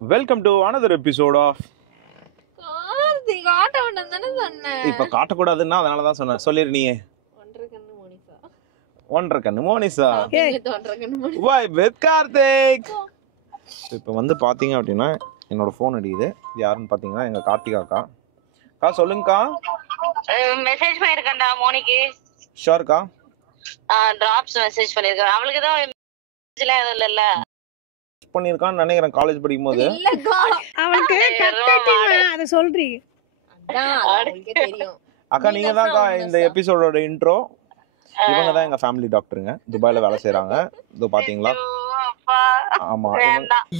Welcome to another episode of Karthi காட்ட வேண்டாம் தானே சொன்னேன். இப்ப காட்டக்கூடாதுன்னா அதனால தான் சொன்னேன். சொல்லிரு நீ. ஒன்றரை கண்ணு மோனிசா. ஒன்றரை கண்ணு மோனிசா. ஒன்றரை கண்ணு மோனிசா. வாய் வித் கார்த்திக். இப்போ வந்து பாத்தீங்க அப்படின்னா என்னோட ஃபோன் அடிக்குது. யாருன்னு பாத்தீங்கன்னா எங்க கார்த்திகா அக்கா. அக்கா சொல்லுங்கக்கா. மெசேஜ் பண்ணிருக்கேன்டா மோனிக்கு. ஷூர்க்கா. டிராப்ஸ் மெசேஜ் பண்ணிருக்கேன். அவளுக்கு தான் மெசேஜ்ல எதுவும் இல்லல்ல. பண்ணிருக்கான்னு நினைக்கிறேன் காலேஜ் படிக்கும்போது. இல்லக்கா. அவளுக்கு கட்டட்டிமா அத சொல்றீ. அதான் அவளுக்கே தெரியும். அக்கா நீங்க தான்க்கா இந்த எபிசோடோட இன்ட்ரோ. இவங்க தான் எங்க ஃபேமிலி டாக்டருங்க. துபாயில வேலை செய்றாங்க. இதோ பாத்தீங்களா? ஆமா.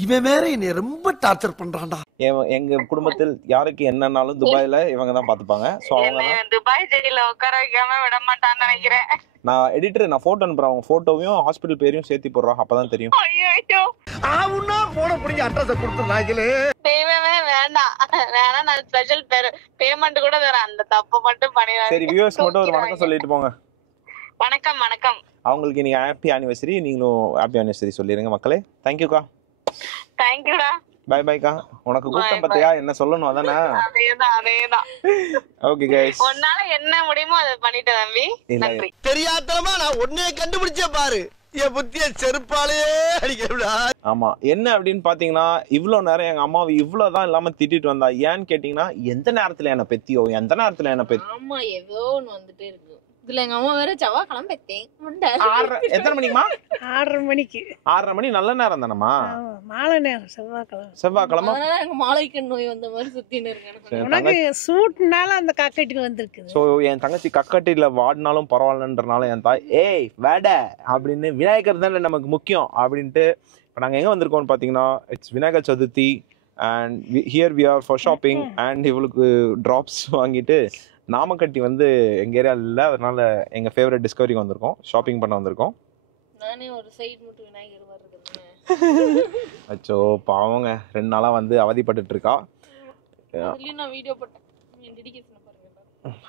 இவன் வேற என்னை ரொம்ப டார்ச்சர் பண்றான்டா. எங்க குடும்பத்தில் யாருக்கு என்னன்னாலும் துபாயில இவங்க தான் பாத்துப்பாங்க. சோ அவங்க துபாய் ஜெயில உட்கார வைக்காம விட மாட்டான்னு நினைக்கிறேன். நான் எடிட்டர் நான் போட்டோ அனுப்புறேன். அவங்க போட்டோவையும் ஹாஸ்பிடல் பேரையும் சேர்த்து போடுறோம். அப்பதான் தெரியும். ஐயோ ஆவுன்னா போன புடிங்க அட்ரஸ் கொடுத்துறாங்களே. பேமெண்ட்மே வேண்டாம். வேணா நான் ஸ்பெஷல் பேமெண்ட் கூட தரேன். அந்த தப்பு மட்டும் பண்ணிடுறேன். சரி வியூவர்ஸ் மட்டும் ஒரு வணக்கம் சொல்லிட்டு போங்க. வணக்கம் வணக்கம். அவங்களுக்கு இன்னைக்கு ஹாப்பி ஆனிவர்சரி. நீங்களும் ஹாப்பி ஆனிவர்சரி சொல்லிருங்க மக்களே. தேங்க்யூக்கா. தேங்க்யூடா. பை பைக்கா. உனக்கு கூட்டம் பத்தியா என்ன சொல்லணும் அதானே? அதேதான். Okay guys. உன்னால என்ன முடியுமோ அதை பண்ணிட்ட தம்பி. நன்றி. தெரியாதனமா நான் ஒன்னே கண்டுபிடிச்சே பாரு. என் புத்திய செருப்பாலே அடிக்கடா. ஆமா என்ன அப்படின்னு பாத்தீங்கன்னா இவ்வளவு நேரம் எங்க அம்மாவை இவ்வளவுதான் இல்லாம திட்டிட்டு வந்தா. ஏன்னு கேட்டீங்கன்னா எந்த நேரத்துல என்ன பெத்தியோ எந்த நேரத்துல என்ன பெத்தி. ஆமா ஏதோ ஒண்ணு வந்துட்டே இருக்கு. இதுல எங்க அம்மா வேற செவ்வாய்க்கிழமை பெத்தேன். எத்தனை மணிக்குமா? 6:30 மணிக்கு. 6:30 மணி நல்ல நேரம் தானேமா? மாலை நேரம் செவ்வாய்க்கிழமை. செவ்வாய்க்கிழமை. அதனால எங்க மாலைக்கு நோய் வந்த மாதிரி சுத்தின்னு இருக்கேன். உனக்கு சூட்னால அந்த காக்கெட்டுக்கு வந்திருக்குது. சோ என் தங்கச்சி கக்கட்டில வாடினாலும் பரவாயில்லன்றனால என் தாய் ஏய் வேட அப்படின்னு விநாயகர் தானே நமக்கு முக்கியம் அப்படின்ட்டு இப்போ நாங்கள் எங்கே வந்திருக்கோம்னு பார்த்தீங்கன்னா it's Vinayagar Chathurthi and here we are for shopping and இவளுக்கு ட்ராப்ஸ் வாங்கிட்டு நாமக்கட்டி வந்து எங்கள் ஏரியாவில் இல்லை. அதனால எங்கள் ஃபேவரட் டிஸ்கவரிக்கு வந்திருக்கோம். ஷாப்பிங் பண்ண வந்திருக்கோம். நானே ஒரு சைடு மட்டும் விநாயகர் வருது. அச்சோ பாவங்க 2 நாளாக வந்து அவதிப்பட்டு இருக்கா. அதுலயும் நான் வீடியோ போட்டேன். டெடிகேஷன் பாருங்க.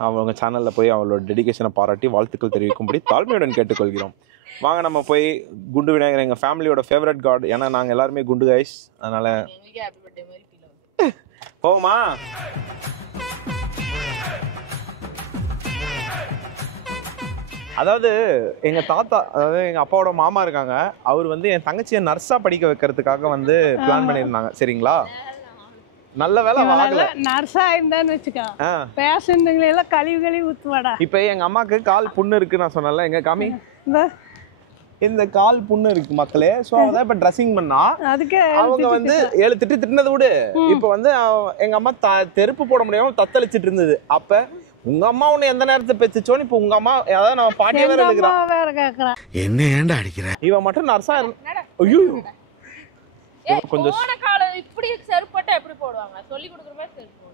அவங்க சேனலில் போய் அவளோட டெடிகேஷனை பாராட்டி வாழ்த்துக்கள் தெரிவிக்கும்படி தாழ்மையுடன் கேட்டுக்கொள்கிறோம். வாங்க நம்ம போய் குண்டு விநாயகர் எங்கள் ஃபேமிலியோட ஃபேவரட் காட். ஏன்னா நாங்கள் எல்லாருமே குண்டு கைஸ். அதனால எங்களுக்கே ஹாப்பி பர்த்டே மாதிரி ஃபீல் ஆகுது. போமா அதாவது எங்க தாத்தா அதாவது எங்க அப்பாவோட மாமா இருக்காங்க. அவர் வந்து என் தங்கச்சியை நர்ஸா படிக்க வைக்கிறதுக்காக வந்து பிளான் பண்ணியிருந்தாங்க. சரிங்களா? நல்ல வேலை வாங்கல. நர்ஸா இருந்தான்னு வச்சுக்கோ. பேஷண்ட்டுங்களை எல்லாம் கழுவி ஊத்துவாடா. இப்ப எங்க அம்மாக்கு கால் புண்ணு இருக்கு நான் சொன்னல. எங்க காமி இந்த கால் புண்ணு இருக்கு மக்களே. சோ அதான் இப்ப ட்ரெஸ்ஸிங் பண்ணா அதுக்கு அவங்க வந்து 7 திட்டினதை விட இப்ப வந்து எங்க அம்மா தெருப்பு போட முடியாம தத்தளிச்சிட்டு இருந்தது. அப்ப உங்க அம்மா உன்னை எந்த நேரத்தை பெத்துச்சோன்னு இப்ப உங்க அம்மா ஏதாவது நம்ம பாட்டியே வேற எழுதுறான். வேற கேக்குறான். என்ன ஏன்டா அடிக்கிற? இவன் மட்டும் நர்ஸா ஐயோ கொஞ்சம் போன காலம் இப்படி செருப்பட்ட எப்படி போடுவாங்க சொல்லி கொடுக்குற மாதிரி செருப்பு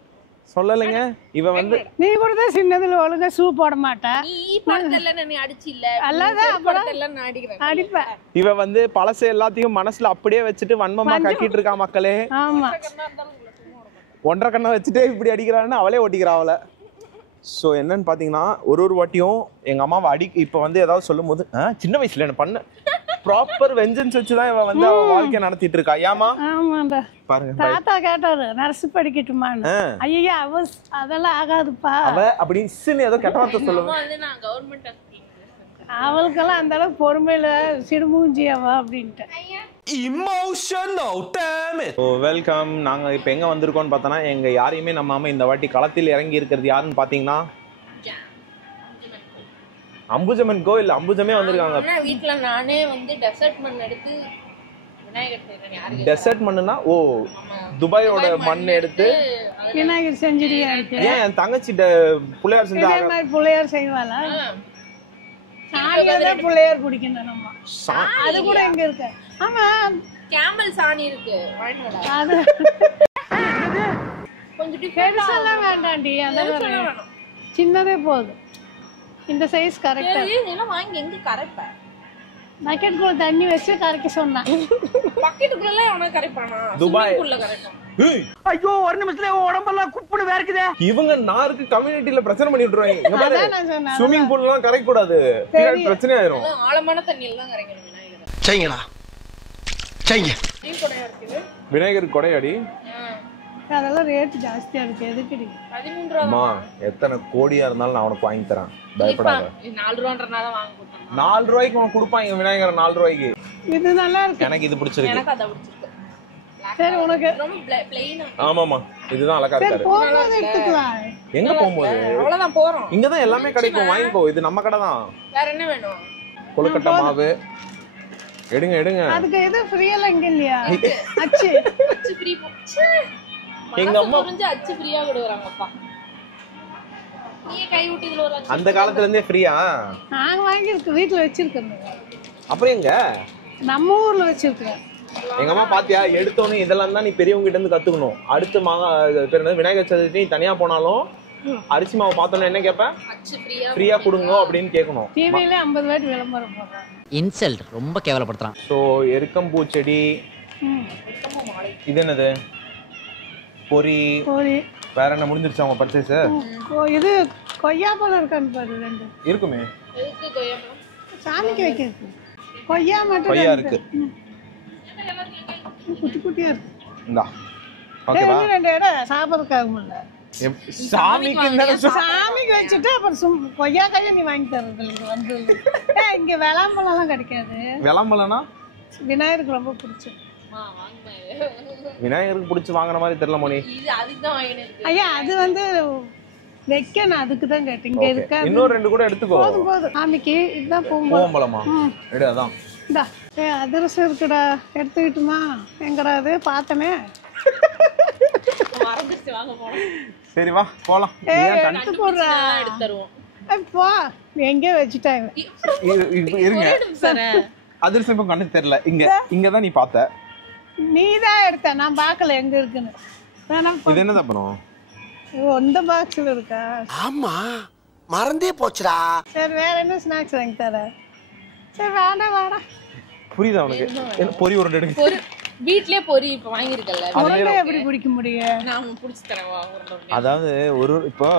சொல்லலைங்க. இவன் வந்து நீ கூட தான் சின்னதுல ஒழுங்கா ஷூ போட மாட்டேன். நீ படத்துல நீ அடிச்சு இல்ல அல்லாதான் படத்துல நான் அடிக்கிறேன் அடிப்பேன். இவன் வந்து பழசு எல்லாத்தையும் மனசுல அப்படியே வச்சுட்டு வன்மமா கட்டிட்டு இருக்கா மக்களே. ஆமா 1.5 கண்ணை வச்சுட்டே இப்படி அடிக்கிறான்னு அவளே ஓட்டிக்கிறா அவளை. ஸோ என்னன்னு பார்த்தீங்கன்னா ஒரு வாட்டியும் எங்கள் அம்மாவை இப்போ வந்து ஏதாவது சொல்லும் போது சின்ன வயசுல என்ன பண்ண ப்ராப்பர் வெஞ்சன்ஸ் வச்சு தான் இவன் வந்து அவன் வாழ்க்கையை நடத்திட்டு இருக்கா. ஏமா ஆமாண்டா பாருங்க தாத்தா கேட்டாரு நர்ஸ் படிக்கட்டுமான்னு. ஐயா அதெல்லாம் ஆகாதுப்பா அவ அப்படி ஏதோ கெட்ட வார்த்தை சொல்லுவாங்க. நான் கவர்மெண்ட் அவளுக்கெல்லாம் அந்த அளவுக்கு பொறுமையில சிடுமூஞ்சியாவா அப்படின்ட்டு. Emotional damn it. Oh welcome. நாங்கள் இப்போ எங்கே வந்திருக்கோம்னு பார்த்தோன்னா எங்கள் யாரையுமே நம்ம இந்த வாட்டி களத்தில் இறங்கி இருக்கிறது யாருன்னு பார்த்தீங்கன்னா அம்புஜமன் கோயில். அம்புஜமே வந்திருக்காங்க. வீட்டில் நானே வந்து டெசர்ட் மண் எடுத்து விநாயகர் செய்கிறேன். டெசர்ட் மண்ணுனா ஓ துபாயோட மண் எடுத்து விநாயகர் செஞ்சுட்டியா இருக்கு. ஏன் என் தங்கச்சி பிள்ளையார் செஞ்சு இதே மாதிரி பிள்ளையார் செய்வாளா? சாணியாதான் பிள்ளையார் பிடிக்கணும் நம்ம. அது கூட எங்க இருக்கு? ஆமா கேமல் சாணி இருக்கு அது கொஞ்சம் பெருசெல்லாம் வேண்டாண்டி. அந்த சின்னதே போதும். இந்த சைஸ் கரெக்டா இதெல்லாம் வாங்கி எங்க கரைப்ப பக்கெட்டுக்குள்ள தண்ணி வச்சு கரைக்க சொன்னான். பக்கெட்டுக்குள்ள அவன் கரைப்பானா? துபாய் கரைப்பான். ஐயோ ஒரு நிமிஷத்துல உடம்பெல்லாம் குப்புன்னு வேர்க்குதே. இவங்க நாருக்கு கம்யூனிட்டில பிரச்சனை பண்ணி விட்டுருவாங்க. அதான் நான் சொன்னேன். ஸ்விமிங் பூல் எல்லாம் கரைக்க கூடாது. பிரச்சனை ஆயிரும். ஆழமான தண்ணியில தான் கரைக்கணும் விநாயகர். செய்யுங்களா விநாயகர் கொடையாடி அதெல்லாம் ரேட் ஜாஸ்தியா இருக்கு எதுக்குடி 13 ரூபா அம்மா எத்தனை கோடியா இருந்தாலும் நான் உனக்கு வாங்கி தரேன் பயப்படாத 4 ரூபான்றனால வாங்க கொடுத்தேன் 4 ரூபாய்க்கு உனக்கு கொடுப்பாங்க விநாயகர் 4 ரூபாய்க்கு இது நல்லா இருக்கு எனக்கு இது பிடிச்சிருக்கு எனக்கு அத பிடிச்சிருக்கு சரி உனக்கு ரொம்ப பிளைனா ஆமாமா இதுதான் அழகா இருக்காரு போகும்போது எடுத்துக்கலாம் எங்க போகும்போது அவ்வளவுதான் போறோம் இங்கதான் எல்லாமே கிடைக்கும் வாங்கிக்கோ இது நம்ம கடை தான் வேற என்ன வேணும் கொழுக்கட்டை மாவு எடுங்க எடுங்க அதுக்கு எது ஃப்ரீயெல்லாம் இங்க இல்லையா அச்சு அச்சு ஃப்ரீ போச்சு எங்க அம்மா புரிஞ்சு அச்சு ஃப்ரீயா கொடுக்குறாங்கப்பா நீ கை விட்டு இதுல ஒரு அச்சு அந்த காலத்துல இருந்தே ஃப்ரீயா நாங்க வாங்கியிருக்கு வீட்டுல வச்சிருக்கோம் அப்புறம் எங்க நம்ம ஊர்ல வச்சிருக்கோம் எங்க அம்மா பாத்தியா எடுத்தோன்னு இதெல்லாம் தான் நீ பெரியவங்க கிட்ட இருந்து கத்துக்கணும் அடுத்து பேர் என்னது விநாயகர் சதுர்த்தி நீ தனியா போனாலும் அரிசி மாவு பார்த்தோன்னு என்ன கேப்ப அச்சு ஃப்ரீயா ஃப்ரீயா கொடுங்க அப்படின்னு கேட்கணும் டிவில 50 வாட்டி விளம்பரம் போடுறாங்க இன்சல்ட் ரொம்ப கேவலப்படுத்துறான் ஸோ எருக்கம்பூ செடி இது என்னது பொரி கோழி வேற என்ன முடிஞ்சிருச்சு அவங்க பர்ச்சேஸ் இது கொய்யாப்பழம் இருக்கான்னு பாரு ரெண்டு இருக்குமே எதுக்கு கொய்யாப்பழம் சாமிக்கு வைக்கிறது கொய்யா மட்டும் கொய்யா இருக்கு குட்டி குட்டியா இருக்கு இந்தா ஓகேவா ரெண்டு இடம் சாப்பிடறதுக்காக முடியல சாமிக்கு சாமிக்கு வச்சுட்டு அப்புறம் கொய்யா கையை நீ வாங்கி தர்றது இங்க வந்து இங்க விளாம்பழம்லாம் கிடைக்காது விளம்பலனா விநாயகருக்கு ரொம்ப பிடிச்சது விநாயகருக்கு பிடிச்சி வாங்குற மாதிரி தெரியல மணி இது அதுக்கு தான் வாங்கினேன் ஐயா அது வந்து வைக்கணும் அதுக்கு தான் கேட்டேன் இங்க இருக்கா இன்னொரு ரெண்டு கூட எடுத்துக்கோ போதும் போதும் சாமிக்கு இதுதான் போகும்போது பூவம்பழமா எடு அதான் இந்தா அதிரசம் இருக்குடா எடுத்துக்கிட்டுமா எங்கடா அது பார்த்தனே மறந்துச்சு வாங்க போறோம் சரி வா போலாம் எடுத்து போடுறா எடுத்து தருவோம் போ எங்கேயோ வச்சுட்டாங்க இருங்க சார் அதிர்ஷ்டம் இப்ப கண்ணுக்கு தெரியல இங்கதான் நீ பார்த்த நீ தான் எடுத்த நான் பார்க்கல எங்க இருக்குன்னு இது என்னது அப்புறம் இந்த பாக்ஸ்ல இருக்கா ஆமா மறந்தே போச்சுடா சரி வேற என்ன ஸ்நாக்ஸ் வாங்கி தர சரி வேண்டாம் வாடா புரியுதா உனக்கு பொரி உருண்டை எடுங்க வீட்லயே பொரி இப்ப வாங்கிருக்கல உருண்டை எப்படி பிடிக்க முடியும் நான் புடிச்சு தரேன் உருண்டை அதாவது ஒரு இப்போ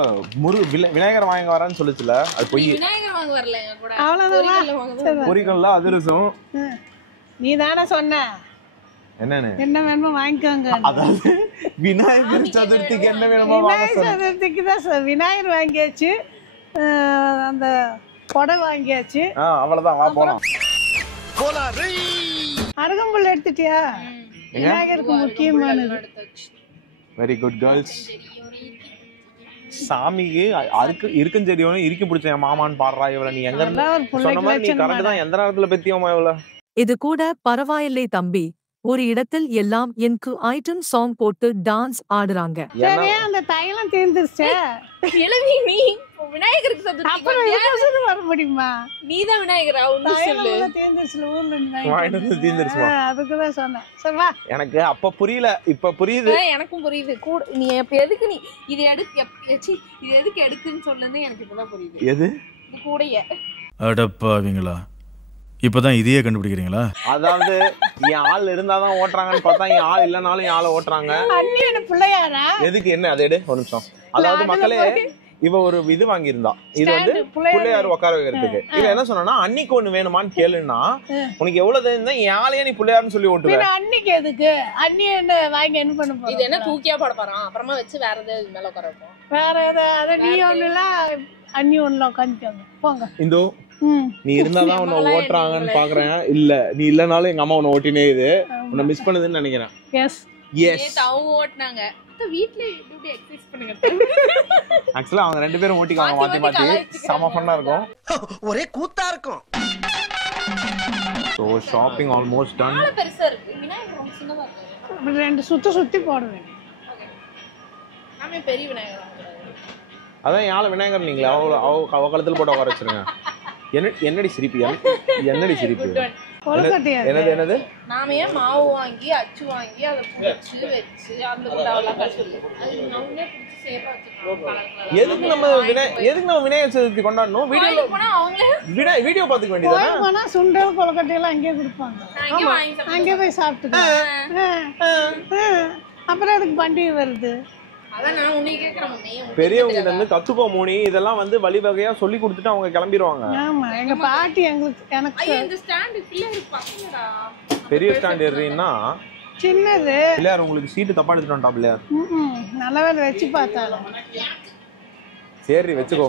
விநாயகர் வாங்க வரான்னு சொல்லுச்சுல அது பொய் விநாயகர் வாங்க வரல எங்க கூட அவ்வளவுதான் பொரிகள்ல அதிரசம் நீ தானே சொன்ன என்னன்னு என்ன வேணுமோ வாங்கிக்கோங்க அதாவது விநாயகர் சதுர்த்திக்கு என்ன வேணுமோ விநாயகர் சதுர்த்திக்கு தான் விநாயகர் வாங்கியாச்சு அந்த கொடை வாங்கியாச்சு அவ்வளவுதான் வா போலாம் அருகம்புல் எடுத்துட்டியா விநாயகருக்கு முக்கியமானது வெரி குட் கேர்ள்ஸ் சாமிக்கு அதுக்கு இருக்கும் தெரியும் இறுக்கி பிடிச்ச என் மாமான்னு பாடுறா இவள நீ எங்க இருந்து சொன்ன மாதிரி நீ கரெக்ட் தான் எந்த நேரத்துல பத்தியோமா இவள இது கூட பரவாயில்லை தம்பி ஒரு இடத்தில் எல்லாம் எனக்கு ஐட்டம் சாங் போட்டு டான்ஸ் ஆடுறாங்க சரியா அந்த தைலம் தீர்ந்துருச்சே எழுதி நீ விநாயகருக்கு சதுர்த்தி அப்புறம் வர முடியுமா நீதான் விநாயகரா ஒண்ணு சொல்லு தீர்ந்துருச்சுல ஊர்ல தீர்ந்துருச்சுமா அதுக்குதான் சொன்னேன் சரி வா எனக்கு அப்ப புரியல இப்ப புரியுது எனக்கும் புரியுது கூட நீ எப்ப எதுக்கு நீ இது எதுக்கு எடுக்குன்னு சொல்லுன்னு எனக்கு இப்பதான் புரியுது எது இது கூடைய அடப்பாவீங்களா இப்பதான் இதையே கண்டுபிடிக்கிறீங்களா அதாவது என் ஆள் இருந்தாதான் ஓட்டுறாங்கன்னு பார்த்தா என் ஆள் இல்லனாலும் என் ஆளை ஓட்டுறாங்க பிள்ளையாரா எதுக்கு என்ன அது எடு ஒரு நிமிஷம் அதாவது மக்களே இவ ஒரு இது வாங்கியிருந்தா இது வந்து பிள்ளையார் உட்கார வைக்கிறதுக்கு இவ என்ன சொன்னா அன்னைக்கு ஒண்ணு வேணுமான்னு கேளுன்னா உனக்கு எவ்வளவு தெரிஞ்சா என் ஆளையே நீ பிள்ளையார்னு சொல்லி ஓட்டுவேன் அன்னைக்கு எதுக்கு அண்ணி என்ன வாங்கி என்ன பண்ண போறோம் இது என்ன தூக்கியா போட போறான் அப்புறமா வச்சு வேற ஏதாவது மேல உட்கார வைப்போம் வேற ஏதாவது அதை நீ ஒண்ணுல அண்ணி ஒண்ணுல உட்காந்துக்கோங்க போங்க இந்தோ நீ இருந்தாதான் உன்னை ஓட்டுறாங்கன்னு பாக்குறேன் இல்ல நீ இல்லனாலும் எங்க அம்மா உன்னை ஓட்டினே இது உன்னை மிஸ் பண்ணுதுன்னு நினைக்கிறேன் எஸ் எஸ் அவங்க ஓட்டுனாங்க வீட்ல இப்படி எக்ஸர்சைஸ் பண்ணுங்க ஆக்சுவலா அவங்க ரெண்டு பேரும் ஓட்டிக்காங்க மாத்தி மாத்தி செம ஃபன்னா இருக்கும் ஒரே கூத்தா இருக்கும் சோ ஷாப்பிங் ஆல்மோஸ்ட் டன் பெருசா இருக்கு விநாயகர் ரொம்ப சின்னதா இருக்கு ரெண்டு சுத்தி போடுவேன் நாமே பெரிய விநாயகர் வாங்குறாங்க அதான் யாழ விநாயகர் நீங்களே அவ கழுத்துல போட்டு உட்கார வச்சிருங்க என்னடி சிரிப்பு என்னடி சிரிப்பு என்னது நாமே மாவு வாங்கி அச்சு வாங்கி அதை புடிச்சு வச்சு அந்த குண்டாவெல்லாம் கட்டி அது நம்மளே புடிச்சு சேஃபா வச்சுக்கணும் எதுக்கு நம்ம விநாயகர் சதுர்த்தி கொண்டாடணும் வீடியோ பாத்துக்க வேண்டியதானே போனா சுண்டல் கொழுக்கட்டை எல்லாம் அங்கேயே கொடுப்பாங்க அங்கே போய் சாப்பிட்டுக்கலாம் அப்புறம் அதுக்கு பண்டிகை வருது பெரியவங்க கிட்ட இருந்து கத்துக்கோ மோனி இதெல்லாம் வந்து வழிவகையா சொல்லி கொடுத்துட்டு அவங்க கிளம்பிடுவாங்க ஆமா எங்க பாட்டி எனக்கு இந்த ஸ்டாண்ட் பிள்ளை பாத்தீங்களா பெரிய ஸ்டாண்ட் ஏறுறீங்கன்னா சின்னது பிள்ளையார் உங்களுக்கு சீட்டு தப்பா எடுத்துட்டு வந்துட்டா பிள்ளையார். நல்ல வேலை வச்சு பார்த்தாலும். சரி வச்சுக்கோ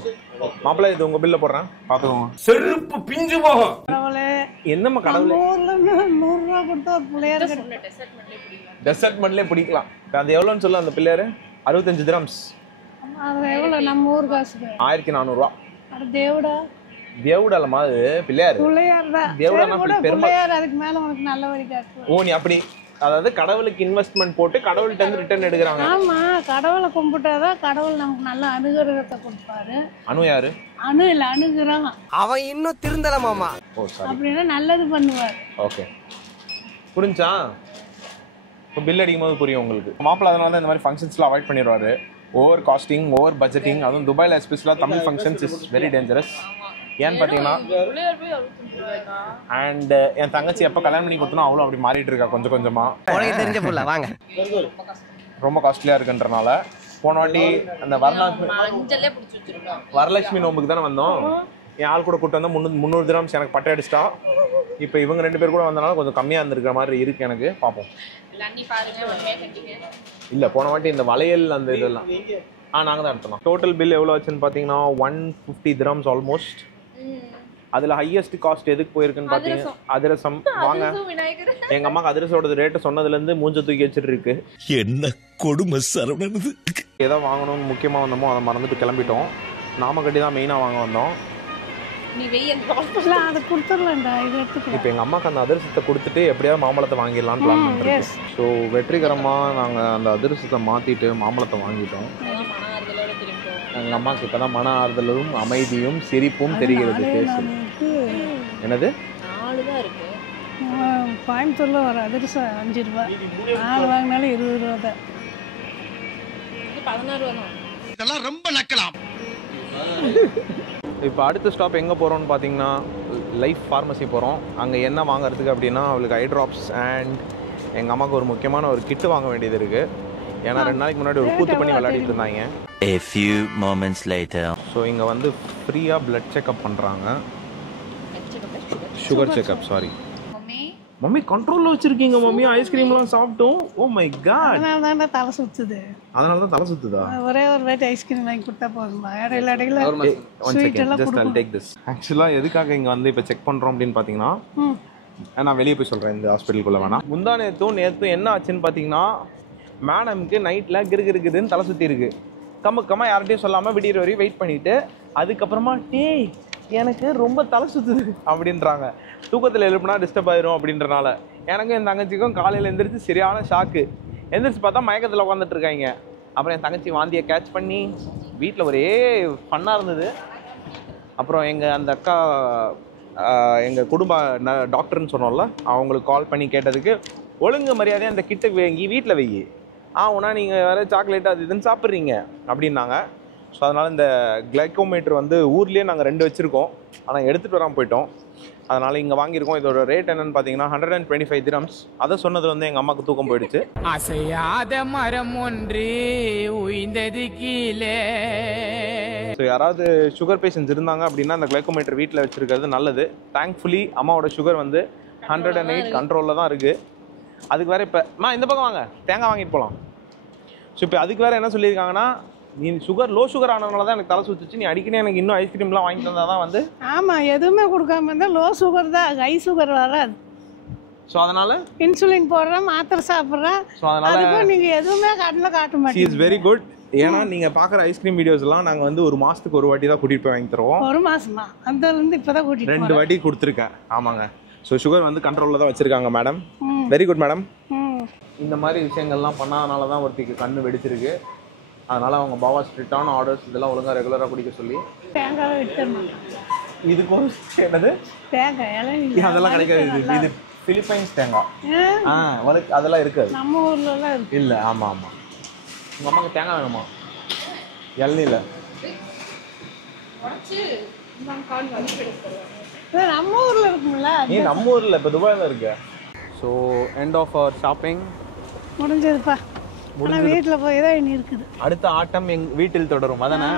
மாப்பிள்ளை, இது உங்க பில்ல போடுறேன் பாத்துக்கோங்க. செருப்பு பிஞ்சு போகும். கடவுளே, என்னம்மா கடவுளே, ஊர்ல 100 ரூபா கொடுத்தா ஒரு பிள்ளையார் டெசர்ட் மண்ட்லயே பிடிக்கலாம். அது எவ்வளோன்னு சொல்ல அந்த பிள்ளையாரு? 65 திரம்ஸ். அது எவ்வளவு நம்ம ஊர் காசுக்கு? 1400 ரூபா. அது தேவடா தேவடாலமா அது பிள்ளையார்? பிள்ளையார் தான். தேவடானா பிள்ளையார், அதுக்கு மேல உனக்கு நல்ல வரி காட்டு. ஓ நீ அப்படி, அதாவது கடவுளுக்கு இன்வெஸ்ட்மெண்ட் போட்டு கடவுள்கிட்ட இருந்து ரிட்டர்ன் எடுக்கிறாங்க. ஆமா, கடவுளை கும்பிட்டாதான் கடவுள் நமக்கு நல்ல அனுகிரகத்தை கொடுப்பாரு. அனு யாரு? அணு இல்ல, அனுகிரகம். அவன் இன்னும் திருந்தல மாமா. ஓ சாரி. அப்படின்னா நல்லது பண்ணுவார். ஓகே புரிஞ்சா? இப்போ பில் அடிக்கும் போது புரியும் உங்களுக்கு. மாப்பிள்ளை அதனால தான் இந்த மாதிரி ஃபங்க்ஷன்ஸ்லாம் அவாய்ட் பண்ணிடுவாரு. ஓவர் காஸ்டிங், ஓவர் பட்ஜெட்டிங், அதுவும் துபாயில் எஸ்பெஷலாக Tamil functions is very dangerous. ஏன்னு பார்த்தீங்கன்னா, அண்ட் என் தங்கச்சி எப்போ கல்யாணம் பண்ணி கொடுத்தனோ அவ்வளோ அப்படி மாறிட்டு இருக்கா கொஞ்சம் கொஞ்சமா. உனக்கு தெரிஞ்ச புள்ள வாங்க. ரொம்ப காஸ்ட்லியாக இருக்குன்றனால போன வாட்டி அந்த வரலட்சுமி நோம்புக்கு தானே வந்தோம். என் ஆள் கூட கூட்டு வந்தால் 300 திரம்ஸ் எனக்கு பட்டை அடிச்சிட்டா. இப்போ இவங்க 2 பேர் கூட வந்தனால கொஞ்சம் கம்மியாக இருந்திருக்கிற மாதிரி இருக்கு எனக்கு. பார்ப்போம். இல்லை போன வாட்டி இந்த வளையல் அந்த இதெல்லாம் நாங்கள் தான் எடுத்தோம். டோட்டல் பில் எவ்வளோ ஆச்சுன்னு பார்த்தீங்கன்னா 150 திரம்ஸ் ஆல்மோஸ்ட். அதில் ஹையஸ்ட் காஸ்ட் எதுக்கு போயிருக்குன்னு பார்த்தீங்கன்னா அதிரசம். வாங்க, எங்கள் அம்மாவுக்கு அதிரசோட ரேட்டை சொன்னதுலேருந்து மூஞ்ச தூக்கி வச்சுட்டு இருக்கு. என்ன கொடுமை சரவணது. எதோ வாங்கணும்னு முக்கியமாக வந்தோமோ அதை மறந்துட்டு கிளம்பிட்டோம். நாமக்கட்டி தான் மெயினாக வாங்க வந்தோம். அதை கொடுத்துடலாம்டா, இது எடுத்துக்கலாம். இப்போ எங்கள் அம்மாவுக்கு அந்த அதிரசத்தை கொடுத்துட்டு எப்படியாவது மாம்பழத்தை வாங்கிடலான்னு பிளான் பண்ணுறோம். ஸோ வெற்றிகரமாக நாங்கள் அந்த அதிரசத்தை மாற்றிட்டு மாம்பழத்தை வாங்கிட்டோம். எங்கள் அம்மாவுக்கு இப்போ தான் மன ஆறுதலும் அமைதியும் சிரிப்பும் தெரிகிறது. என்னது? கோயம்புத்தூர்ல வர அதிரசம் 5 ரூபா, 4 வாங்கினாலும் 20 ரூபா தான். 16 வரும். இதெல்லாம் ரொம்ப நக்கலாம். இப்போ அடுத்த ஸ்டாப் எங்கே போகிறோம்னு பார்த்தீங்கன்னா லைஃப் ஃபார்மசி போகிறோம். அங்கே என்ன வாங்குறதுக்கு அப்படின்னா அவளுக்கு ஐ ட்ராப்ஸ் அண்ட் எங்கள் அம்மாவுக்கு ஒரு முக்கியமான ஒரு கிட்டு வாங்க வேண்டியது இருக்குது. ஏன்னா 2 நாளைக்கு முன்னாடி ஒரு கூத்து பண்ணி விளையாடிட்டு இருந்தாங்க. A few moments later. So இங்கே வந்து ஃப்ரீயாக பிளட் செக்அப் பண்ணுறாங்க. Sugar checkup. சாரி மம்மி, கண்ட்ரோலில் வச்சுருக்கீங்க மம்மி. ஐஸ்கிரீம்லாம் சாப்பிட்டோம். Oh my God. அதனால தான் தலை சுத்துது. அதனால தான் தலை சுத்துதா? ஒரே ஒரு வாட்டி ஐஸ்கிரீம் வாங்கி கொடுத்தா போதுமா? ஆக்சுவலாக எதுக்காக இங்கே வந்து இப்போ செக் பண்ணுறோம் அப்படின்னு பார்த்தீங்கன்னா, நான் வெளியே போய் சொல்கிறேன், இந்த ஹாஸ்பிட்டலுக்குள்ளே வேணாம். முந்தா நேற்றும் என்ன ஆச்சுன்னு பார்த்தீங்கன்னா, மேடம்க்கு நைட்டில் கிருக்குதுன்னு தலை சுற்றி இருக்கு. கம்மா யார்கிட்டையும் சொல்லாமல் விடிகிற வரையும் வெயிட் பண்ணிவிட்டு அதுக்கப்புறமா டேய் எனக்கு ரொம்ப தலை சுற்றுது அப்படின்றாங்க. தூக்கத்தில் எழுப்புனா டிஸ்டர்ப் ஆயிரும் அப்படின்றனால எனக்கும் என் தங்கச்சிக்கும் காலையில் எந்திரிச்சு சரியான ஷாக்கு. எந்திரிச்சு பார்த்தா மயக்கத்தில் உட்காந்துட்டு இருக்காங்க. அப்புறம் என் தங்கச்சி வாந்தியை கேட்ச் பண்ணி வீட்டில் ஒரே ஃபன்னாக இருந்தது. அப்புறம் எங்கள் அந்த அக்கா எங்கள் குடும்ப டாக்டர்னு சொன்னோம்ல, அவங்களுக்கு கால் பண்ணி கேட்டதுக்கு ஒழுங்கு மரியாதையாக அந்த கிட்ட வீட்டில் வை, உனா நீங்கள் வேறு சாக்லேட் அது இதுன்னு சாப்பிட்றீங்க அப்படின்னாங்க. ஸோ அதனால் இந்த கிளைக்கோமீட்டர் வந்து ஊர்லேயே நாங்கள் 2 வச்சுருக்கோம், ஆனால் எடுத்துகிட்டு வராமல் போயிட்டோம். அதனால் இங்கே வாங்கியிருக்கோம். இதோட ரேட் என்னன்னு பார்த்தீங்கன்னா 125 திரம்ஸ். அதை சொன்னது வந்து எங்கள் அம்மாவுக்கு தூக்கம் போயிடுச்சு. அசையாத மரம் ஒன்று உயிர்ந்தது கீழே. ஸோ யாராவது சுகர் பேஷண்ட்ஸ் இருந்தாங்க அப்படின்னா அந்த கிளைக்கோமீட்டர் வீட்டில் வச்சுருக்கிறது நல்லது. தேங்க்ஃபுல்லி அம்மாவோட சுகர் வந்து 108 கண்ட்ரோலில் தான் இருக்குது. அதுக்கு வேறு இப்போ இந்த பக்கம் வாங்க, தேங்காய் வாங்கிட்டு போகலாம். ஸோ இப்போ அதுக்கு வேறு என்ன சொல்லியிருக்காங்கன்னா, நீ லோ சுகர் ஆனதுனால தான் எனக்கு தலை சுத்துச்சு, நீ அடிக்கடி எனக்கு இன்னும் ஐஸ்கிரீம்லாம் வாங்கிட்டு வந்தால் தான் வந்து. ஆமாம், எதுவுமே கொடுக்காம இருந்தால் லோ சுகர் தான், ஹை சுகர் வராது. ஸோ அதனால் இன்சுலின் போடுறேன், மாத்திரை சாப்பிட்றேன். ஸோ அதனால் நீங்கள் எதுவுமே காட்ட மாட்டீங்க. Is very good. ஏன்னா நீங்கள் பார்க்குற ஐஸ்கிரீம் வீடியோஸ்லாம் நாங்கள் வந்து ஒரு மாதத்துக்கு ஒரு வாட்டி தான் கூட்டிகிட்டு போய் வாங்கி தருவோம். ஒரு மாதமா? அதுலேருந்து இப்போ தான் கூட்டிகிட்டு 2 வாட்டி கொடுத்துருக்கேன். ஆமாங்க. ஸோ சுகர் வந்து கண்ட்ரோலில் தான் வச்சுருக்காங்க மேடம். Very good madam. இந்த மாதிரி விஷயங்கள்லாம் பண்ணாதனால தான் ஒருத்திக்கு கண்ணு வெடிச்சிருக்கு. அதனால் அவங்க பாவா ஸ்ட்ரிக்டான ஆர்டர்ஸ் இதெல்லாம் ஒழுங்காக ரெகுலராக குடிக்க சொல்லி. தேங்காய் விட்டுறணும். இதுக்கும் என்னது தேங்காய் அதெல்லாம் கிடைக்காது. இது பிலிப்பைன்ஸ் தேங்காய். அதெல்லாம் இருக்காது நம்ம ஊர்லலாம் இருக்கு. இல்லை. ஆமாம் ஆமாம். உங்கள் அம்மாவுக்கு தேங்காய் வேணுமா? இளநீல நம்ம ஊரில் இருக்கும்ல. நீ நம்ம ஊரில் இப்போ துபாயில் இருக்க. So end of our shopping முடிஞ்சதுப்பா. வீட்டில் போய் தான் இனி இருக்குது. அடுத்த ஆட்டம் வீட்டில் தொடரும். அதானே?